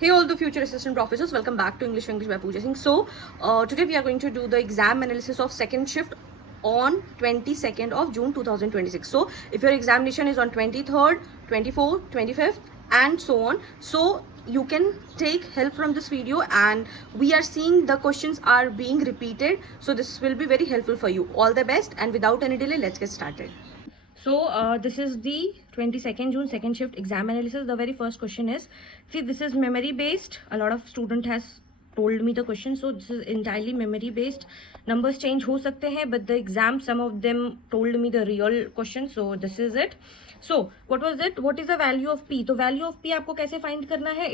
Hey all the future assistant professors, welcome back to English by Pooja Singh. So today we are going to do the exam analysis of second shift on 22nd of June 2026. So if your examination is on 23rd, 24th, 25th and so on, so you can take help from this video, and we are seeing the questions are being repeated, so this will be very helpful for you. All the best, and without any delay, let's get started. So this is the 22nd June second shift exam analysis. The very first question is, see, this is memory based. A lot of student has told me the question, so this is entirely memory based. Numbers change हो सकते हैं, but the exam, some of them told me the real question, so this is it. So what was it? What is the value of p? तो value of p आपको कैसे find करना है?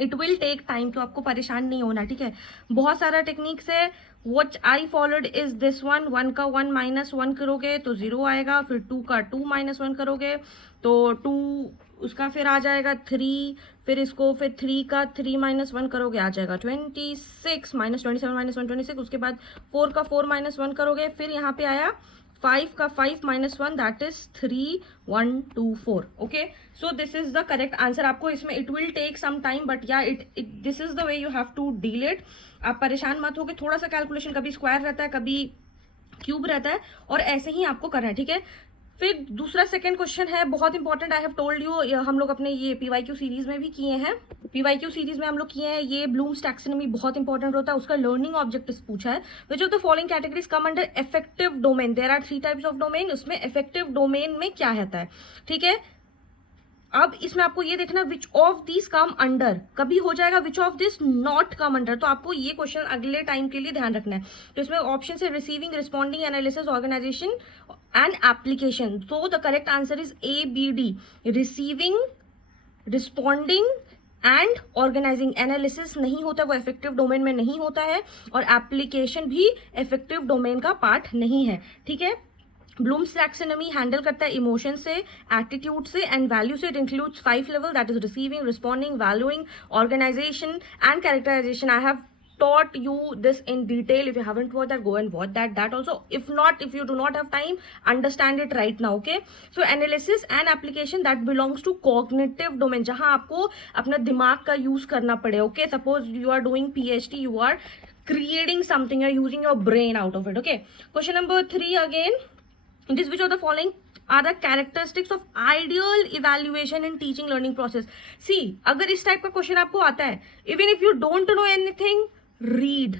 It will take time, तो आपको परेशान नहीं होना, ठीक है. बहुत सारा टेक्निक्स है. What I followed is this one. 1 का 1 -1 करोगे तो 0 आएगा, फिर 2 का 2 -1 करोगे तो 2 उसका फिर आ जाएगा 3, फिर इसको फिर 3 का 3 -1 करोगे आ जाएगा 26 -27 -1 26. उसके बाद 4 का 4 -1 करोगे, फिर यहाँ पे आया 5 का 5 -1, that is 3 1 2 4. Okay, so this is the correct answer. आपको इसमें it will take some time, but yeah this is the way you have to deal it. आप परेशान मत होगे. थोड़ा सा कैलकुलेशन, कभी स्क्वायर रहता है, कभी क्यूब रहता है, और ऐसे ही आपको करना है, ठीक है. फिर दूसरा सेकंड क्वेश्चन है, बहुत important. I have told you, हम लोग अपने ये पीवाईक्यू सीरीज में भी किए हैं. पीवाईक्यू सीरीज में हम लोग किए हैं. ये ब्लूम्स टैक्सोनॉमी बहुत इंपॉर्टेंट होता है. उसका लर्निंग ऑब्जेक्टिव पूछा है. Which of the following categories come under affective domain. There are 3 types of domain. उसमें इफेक्टिव डोमेन में क्या रहता है, ठीक है. अब इसमें आपको ये देखना which of this come under. कभी हो जाएगा which of this not come under, तो आपको ये क्वेश्चन अगले टाइम के लिए ध्यान रखना है. तो इसमें ऑप्शन है receiving, responding, analysis, organization and application. तो the correct answer is ABD. Receiving, responding and organizing. Analysis नहीं होता, वो इफेक्टिव डोमेन में नहीं होता है, और एप्लीकेशन भी इफेक्टिव डोमेन का पार्ट नहीं है, ठीक है. ब्लूम्स टैक्सोनॉमी हैंडल करता है इमोशन से, एटीट्यूड से एंड वैल्यू से. It includes 5 level, that is receiving, responding, valuing, organisation and characterisation. I have taught you this in detail. If you haven't watched that, go and watch that also. If not, if you do not have time, understand it right now. Okay, so analysis and application, that belongs to cognitive domain, जहां आपको अपना दिमाग का use करना पड़े. Okay, suppose you are doing PhD, you are creating something, you are using your brain out of it. Okay, question number 3 again. This which of the following are the characteristics of ideal evaluation in teaching learning process. See, अगर इस type का question आपको आता है, even if you don't know anything, read,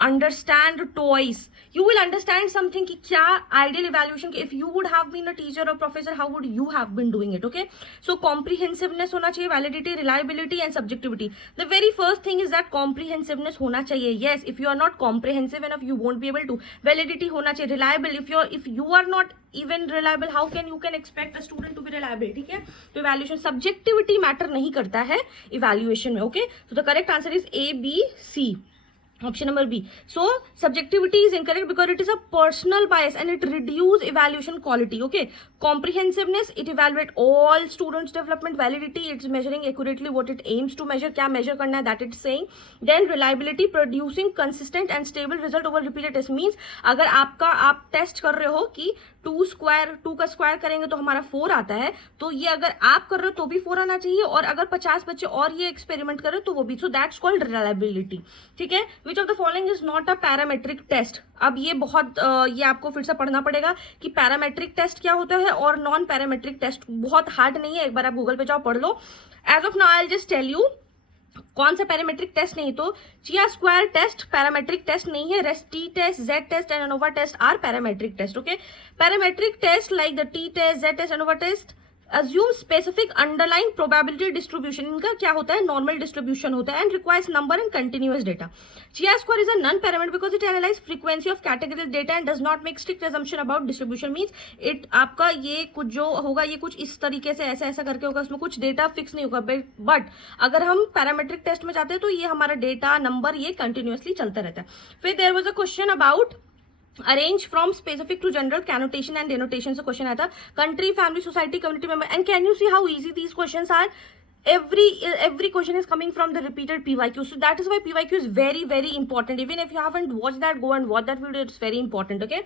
understand twice. You will understand something कि क्या ideal evaluation. If you would have been a teacher or professor, how would you have been doing it? Okay, so comprehensiveness होना चाहिए, validity, reliability and subjectivity. The very first thing is that comprehensiveness होना चाहिए. Yes, if you are not comprehensive enough, you won't be able to. Validity होना चाहिए. Reliable, if you are not even reliable, how can you expect a student to be reliable? ठीक है, तो evaluation, subjectivity matter नहीं करता है evaluation में. Okay, so the correct answer is ABC. Option number B. So subjectivity is incorrect because it is a personal bias and it reduces evaluation quality. Okay, comprehensiveness, it evaluate all students development. Validity, it's measuring accurately what it aims to measure, क्या measure करना है, that it's saying. Then reliability, producing consistent and stable result over repeated test. Means अगर आप test कर रहे हो कि 2 का स्क्वायर करेंगे तो हमारा 4 आता है, तो ये अगर आप कर रहे हो तो भी 4 आना चाहिए, और अगर 50 बच्चे और ये एक्सपेरिमेंट कर रहे हो तो वो भी. सो दैट्स कॉल्ड रिलायबिलिटी, ठीक है. Which of the following is not a parametric test. अब ये बहुत ये आपको फिर से पढ़ना पड़ेगा कि पैरामेट्रिक टेस्ट क्या होता है और नॉन पैरामेट्रिक टेस्ट. बहुत हार्ड नहीं है, एक बार आप गूगल पे जाओ, पढ़ लो. As of now I will just tell you कौन सा पैरामेट्रिक टेस्ट नहीं. तो chi square test parametric test नहीं है. Rest, T test, Z test and ANOVA test are parametric test. Okay, parametric test like the T test, Z test, ANOVA test assume specific underlying probability distribution. इनका क्या होता है, normal distribution होता है, and requires number and continuous data. Chia square is a non-parametric because it analyzes frequency of categories data and does not make strict assumption about distribution. Means it आपका ये कुछ जो होगा ये कुछ इस तरीके से ऐसा करके होगा, उसमें कुछ डेटा फिक्स नहीं होगा. बट अगर हम पैरामेट्रिक टेस्ट में जाते हैं तो ये हमारा डेटा नंबर ये कंटिन्यूसली चलता रहता है. फिर there was a question about arrange from specific to general, connotation and denotation से क्वेश्चन आया था. Country, family, society, community member. And can you see how easy these questions are. every question is coming from the repeated PYQ, so that is why PYQ is very very important. Even if you haven't watched that, go and watch that video, it's very important. Okay,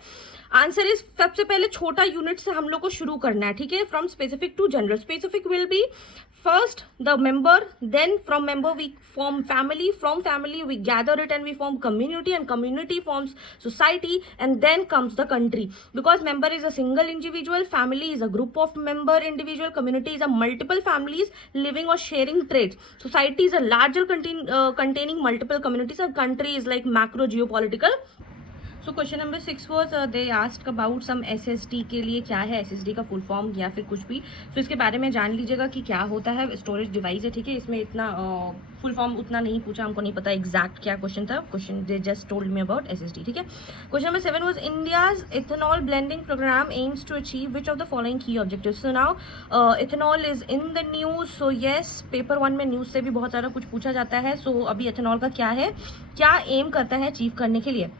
answer is सबसे पहले छोटा unit से हम लोग को शुरू करना है, ठीक है. From specific to general. Specific will be first the member, then from member we form family, from family we gather it and we form community, and community forms society, and then comes the country, because member is a single individual, family is a group of member individual, community is a multiple families living or sharing traits, society is a larger containing multiple communities, and country is like macro geopolitical. So question number 6 was they asked about some SSD के लिए क्या है SSD का full form या फिर कुछ भी. सो इसके बारे में जान लीजिएगा कि क्या होता है. स्टोरेज डिवाइस है, ठीक है. इसमें इतना फुल फॉर्म उतना नहीं पूछा, हमको नहीं पता एग्जैक्ट क्या क्वेश्चन था. Question they just told me about SSD, ठीक है. Question number 7 was India's ethanol blending programme aims to achieve which of the following key objectives. So now ethanol is in the news. So yes, paper 1 में news से भी बहुत सारा कुछ पूछा जाता है. सो अभी इथेनॉल का क्या है, क्या एम करता है अचीव करने के लिए.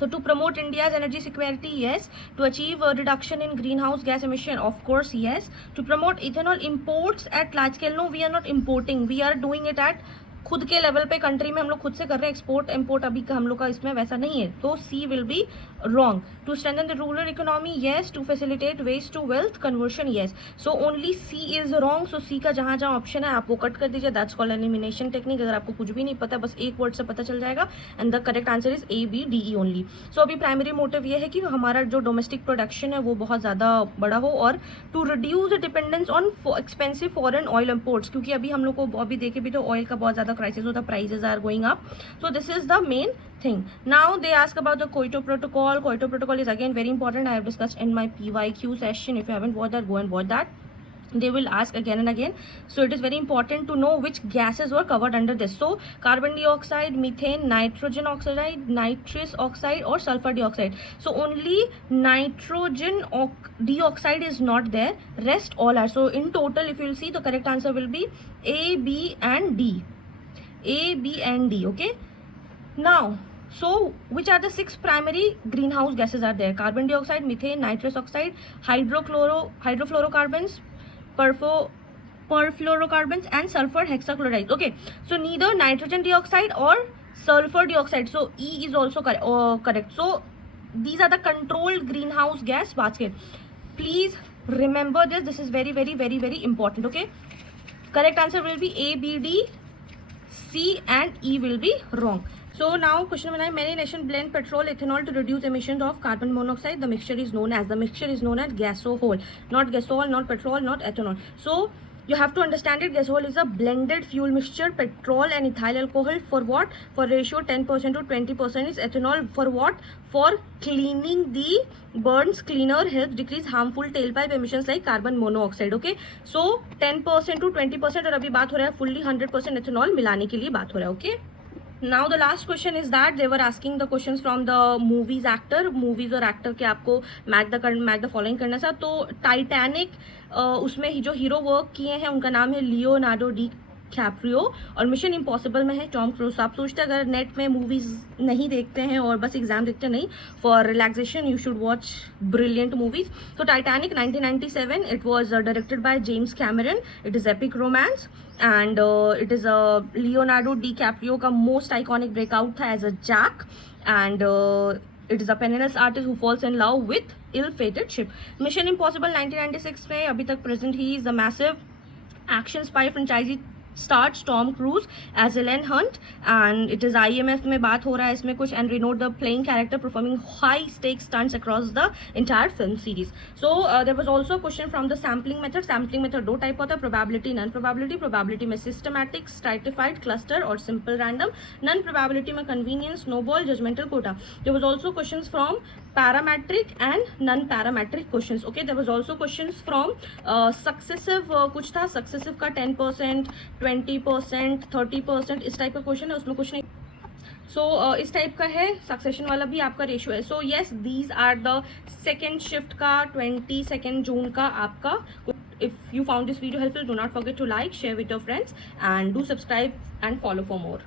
So to promote India's energy security, yes. To achieve a reduction in greenhouse gas emission, of course, yes. To promote ethanol imports at large scale, no, we are not importing. We are doing it at खुद के level पे country में हम लोग खुद से कर रहे हैं. एक्सपोर्ट इम्पोर्ट अभी का हम लोग का इसमें वैसा नहीं है. तो C will be wrong. To strengthen the rural economy, yes. To facilitate waste to wealth conversion, yes. So only C is wrong. So C का जहां जहां ऑप्शन है आप वो कट कर दीजिए. That's called elimination technique. अगर आपको कुछ भी नहीं पता, बस एक वर्ड से पता चल जाएगा. And the correct answer is ABDE only. So अभी प्राइमरी मोटिव ये है कि हमारा जो डोमेस्टिक प्रोडक्शन है वो बहुत ज़्यादा बड़ा हो, और to reduce the dependence on expensive foreign oil imports, क्योंकि अभी हम लोग को अभी देखे भी तो ऑयल का बहुत ज़्यादा क्राइसिस होता है, prices are going up. So this is the main thing. Now they ask about the Kyoto Protocol. Kyoto Protocol is again very important. I have discussed in my PYQ session. If you haven't watched that, go and watch that. They will ask again and again. So it is very important to know which gases were covered under this. So carbon dioxide, methane, nitrogen oxide, nitrous oxide, or sulfur dioxide. So only nitrogen dioxide is not there. Rest all are. So in total, if you will see, the correct answer will be A, B, and D. A, B, and D. Okay. Now, so which are the 6 primary greenhouse gases are there? Carbon dioxide, methane, nitrous oxide, hydrofluorocarbons, perfluorocarbons, and sulfur hexachloride. Okay, so neither nitrogen dioxide or sulfur dioxide. So E is also correct. So these are the controlled greenhouse gas basket. Please remember this. This is very very very very important. Okay, correct answer will be A, B, D, C, and E will be wrong. So now question number 9. Many nations blend petrol, ethanol to reduce emissions of carbon monoxide. The mixture is known as gasohol. Not gasol, not petrol, not ethanol. So you have to understand it. Gasohol is a blended fuel mixture, petrol and ethyl alcohol. For what? For ratio 10% to 20% is ethanol. For what? For cleaning the burns cleaner, helps decrease harmful tailpipe emissions like carbon monoxide. Okay, so 10% to 20%, और अभी बात हो रहा है fully 100% ethanol मिलाने के लिए बात हो रहा है. Okay. Now the last question is that they were asking the questions from the movies और एक्टर के आपको मैच द फॉलोइंग करना था. तो टाइटैनिक उसमें ही जो हीरो वर्क किए हैं उनका नाम है लियोनार्डो डी कैप्रियो, और मिशन इम्पॉसिबल में है टॉम क्रूज. आप सोचते हैं अगर नेट में मूवीज नहीं देखते हैं और बस एग्जाम देखते नहीं, for relaxation you should watch brilliant movies. तो Titanic 1997, it was directed by James Cameron. It is epic romance and it is Leonardo DiCaprio का मोस्ट आइकॉनिक ब्रेकआउट था as a Jack, and it is a penniless artist who falls in love with ill-fated ship. Mission Impossible 1996 में अभी तक present he is a massive action spy franchisee stars Tom Cruise as Ellen Hunt, and it is IMF में बात हो रहा है इसमें कुछ, and Reno the playing character performing high stakes stunts across the entire film series. So there was also a question from the sampling method. Sampling method दो type होता है, probability, non probability. probability में systematic, stratified, cluster और simple random. non probability में convenience, snowball, judgmental, quota. There was also questions from parametric and non parametric questions. Okay, there was also questions from successive, कुछ था successive का 10%, 20%, 30%, इस type का question है, उसमें कुछ नहीं. सो इस टाइप का है, सक्सेशन वाला भी आपका रेशियो है. So yes, these are the second shift का 22 जून का आपका. If you found this video helpful, do not forget to like, share with your friends, and do subscribe and follow for more.